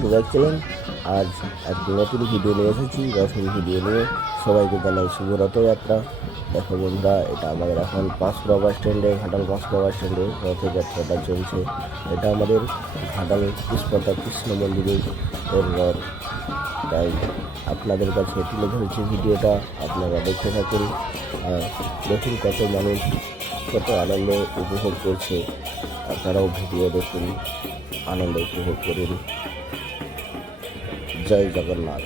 To back channel. আজ এক নতুন ভিডিও নিয়ে এসেছি, রথের ভিডিও নিয়ে। সবাইকে জানাই শুভ রথযাত্রা। দেখো বন্ধুরা, এটা আমাদের এখন পাঁশকুড়া বাস স্ট্যান্ডে, ঘাটাল পাঁশকুড়া বাস স্ট্যান্ডে রথযাত্রাটা চলছে। এটা আমাদের ঘাটাল পুষ্পতা কৃষ্ণ মন্দিরের রথ। তাই আপনাদের কাছে তুলে ধরেছি ভিডিওটা, আপনারা দেখতে থাকুন। আর দেখুন কত মানুষ কত আনন্দ উপভোগ করছে। আপনারাও ভিডিও দেখুন, আনন্দ উপভোগ করুন। জয় জগন্নাথ।